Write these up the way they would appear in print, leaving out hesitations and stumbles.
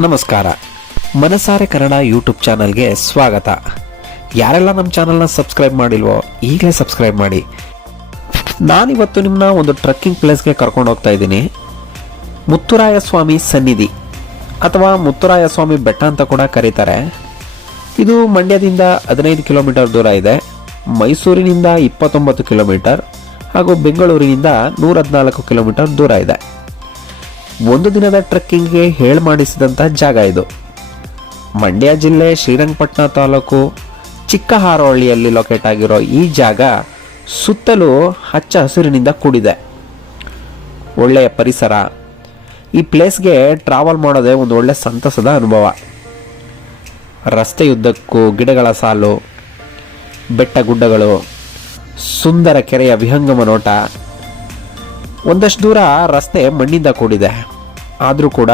ನಮಸ್ಕಾರ. ಮನಸಾರೆ ಕನ್ನಡ ಯೂಟ್ಯೂಬ್ ಚಾನಲ್ಗೆ ಸ್ವಾಗತ. ಯಾರೆಲ್ಲ ನಮ್ಮ ಚಾನಲ್ನ ಸಬ್ಸ್ಕ್ರೈಬ್ ಮಾಡಿಲ್ವೋ ಈಗಲೇ ಸಬ್ಸ್ಕ್ರೈಬ್ ಮಾಡಿ. ನಾನಿವತ್ತು ನಿಮ್ಮನ್ನ ಒಂದು ಟ್ರೆಕ್ಕಿಂಗ್ ಪ್ಲೇಸ್ಗೆ ಕರ್ಕೊಂಡು ಹೋಗ್ತಾ ಇದ್ದೀನಿ. ಮುತ್ತುರಾಯ ಸ್ವಾಮಿ ಸನ್ನಿಧಿ ಅಥವಾ ಮುತ್ತುರಾಯ ಸ್ವಾಮಿ ಬೆಟ್ಟ ಅಂತ ಕೂಡ ಕರೀತಾರೆ. ಇದು ಮಂಡ್ಯದಿಂದ 15 ಕಿಲೋಮೀಟರ್ ದೂರ ಇದೆ, ಮೈಸೂರಿನಿಂದ 29 ಕಿಲೋಮೀಟರ್ ಹಾಗೂ ಬೆಂಗಳೂರಿನಿಂದ 114 ಕಿಲೋಮೀಟರ್ ದೂರ ಇದೆ. ಒಂದು ದಿನದ ಟ್ರೆಕ್ಕಿಂಗ್ಗೆ ಮಾಡಿಸಿದಂಥ ಜಾಗ ಇದು. ಮಂಡ್ಯ ಜಿಲ್ಲೆ ಶ್ರೀರಂಗಪಟ್ಟಣ ತಾಲೂಕು ಚಿಕ್ಕಹಾರೋಹಳ್ಳಿಯಲ್ಲಿ ಲೊಕೇಟ್ ಆಗಿರೋ ಈ ಜಾಗ ಸುತ್ತಲೂ ಹಚ್ಚ ಹಸಿರಿನಿಂದ ಕೂಡಿದೆ. ಒಳ್ಳೆಯ ಪರಿಸರ. ಈ ಪ್ಲೇಸ್ಗೆ ಟ್ರಾವೆಲ್ ಮಾಡೋದೇ ಒಂದು ಒಳ್ಳೆ ಸಂತಸದ ಅನುಭವ. ರಸ್ತೆಯುದ್ದಕ್ಕೂ ಗಿಡಗಳ ಸಾಲು, ಬೆಟ್ಟ ಗುಡ್ಡಗಳು, ಸುಂದರ ಕೆರೆಯ ವಿಹಂಗಮ ನೋಟ. ಒಂದಷ್ಟು ದೂರ ರಸ್ತೆ ಮಣ್ಣಿಂದ ಕೂಡಿದೆ, ಆದರೂ ಕೂಡ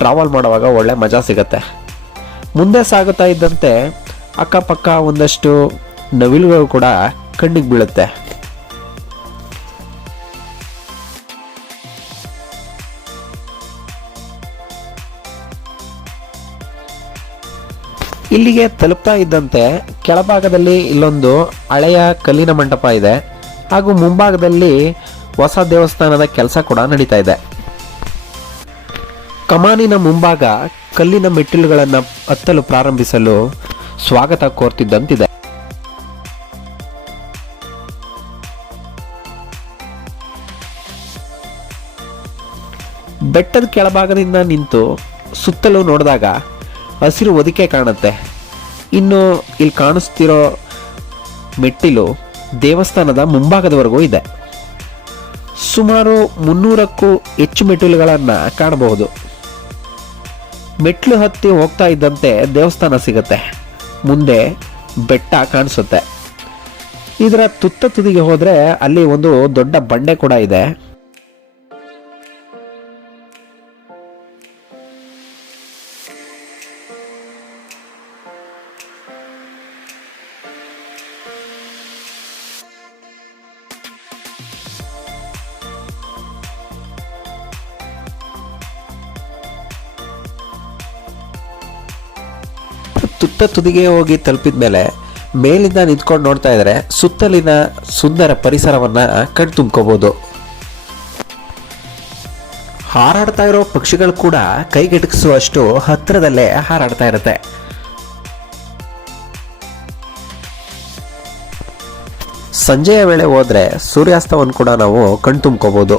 ಟ್ರಾವೆಲ್ ಮಾಡುವಾಗ ಒಳ್ಳೆ ಮಜಾ ಸಿಗತ್ತೆ. ಮುಂದೆ ಸಾಗುತ್ತಾ ಇದ್ದಂತೆ ಅಕ್ಕಪಕ್ಕ ಒಂದಷ್ಟು ನವಿಲುಗಳು ಕೂಡ ಕಣ್ಣಿಗೆ ಬೀಳುತ್ತೆ. ಇಲ್ಲಿಗೆ ತಲುಪ್ತಾ ಇದ್ದಂತೆ ಕೆಳಭಾಗದಲ್ಲಿ ಇಲ್ಲೊಂದು ಹಳೆಯ ಕಲ್ಲಿನ ಮಂಟಪ ಇದೆ ಹಾಗೂ ಮುಂಭಾಗದಲ್ಲಿ ಹೊಸ ದೇವಸ್ಥಾನದ ಕೆಲಸ ಕೂಡ ನಡೀತಾ ಇದೆ. ಕಮಾನಿನ ಮುಂಭಾಗ ಕಲ್ಲಿನ ಮೆಟ್ಟಿಲುಗಳನ್ನು ಹತ್ತಲು ಪ್ರಾರಂಭಿಸಲು ಸ್ವಾಗತ ಕೋರ್ತಿದ್ದಂತಿದೆ. ಬೆಟ್ಟದ ಕೆಳಭಾಗದಿಂದ ನಿಂತು ಸುತ್ತಲೂ ನೋಡಿದಾಗ ಹಸಿರು ಹೊದಿಕೆ ಕಾಣುತ್ತೆ. ಇನ್ನು ಇಲ್ಲಿ ಕಾಣಿಸ್ತಿರೋ ಮೆಟ್ಟಿಲು ದೇವಸ್ಥಾನದ ಮುಂಭಾಗದವರೆಗೂ ಇದೆ. ಸುಮಾರು 300ಕ್ಕೂ ಹೆಚ್ಚು ಮೆಟ್ಟಿಲುಗಳನ್ನು ಕಾಣಬಹುದು. ಮೆಟ್ಲು ಹತ್ತಿ ಹೋಗ್ತಾ ಇದ್ದಂತೆ ದೇವಸ್ಥಾನ ಸಿಗುತ್ತೆ. ಮುಂದೆ ಬೆಟ್ಟ ಕಾಣಿಸುತ್ತೆ. ಇದರ ತುತ್ತ ತುದಿಗೆ ಹೋದ್ರೆ ಅಲ್ಲಿ ಒಂದು ದೊಡ್ಡ ಬಂಡೆ ಕೂಡ ಇದೆ. ತುತ್ತ ತುದಿಗೆ ಹೋಗಿ ತಲುಪಿದ ಮೇಲೆ ಮೇಲಿಂದ ನಿಂತ್ಕೊಂಡು ನೋಡ್ತಾ ಇದ್ರೆ ಸುತ್ತಲಿನ ಸುಂದರ ಪರಿಸರವನ್ನ ಕಣ್ತುಂಬ್ಕೋಬಹುದು. ಹಾರಾಡ್ತಾ ಇರೋ ಪಕ್ಷಿಗಳು ಕೂಡ ಕೈಗೆಟಕಿಸುವಷ್ಟು ಹತ್ತಿರದಲ್ಲೇ ಹಾರಾಡ್ತಾ ಇರುತ್ತೆ. ಸಂಜೆಯ ವೇಳೆ ಹೋದ್ರೆ ಸೂರ್ಯಾಸ್ತವನ್ನು ಕೂಡ ನಾವು ಕಣ್ತುಂಬ್ಕೋಬಹುದು.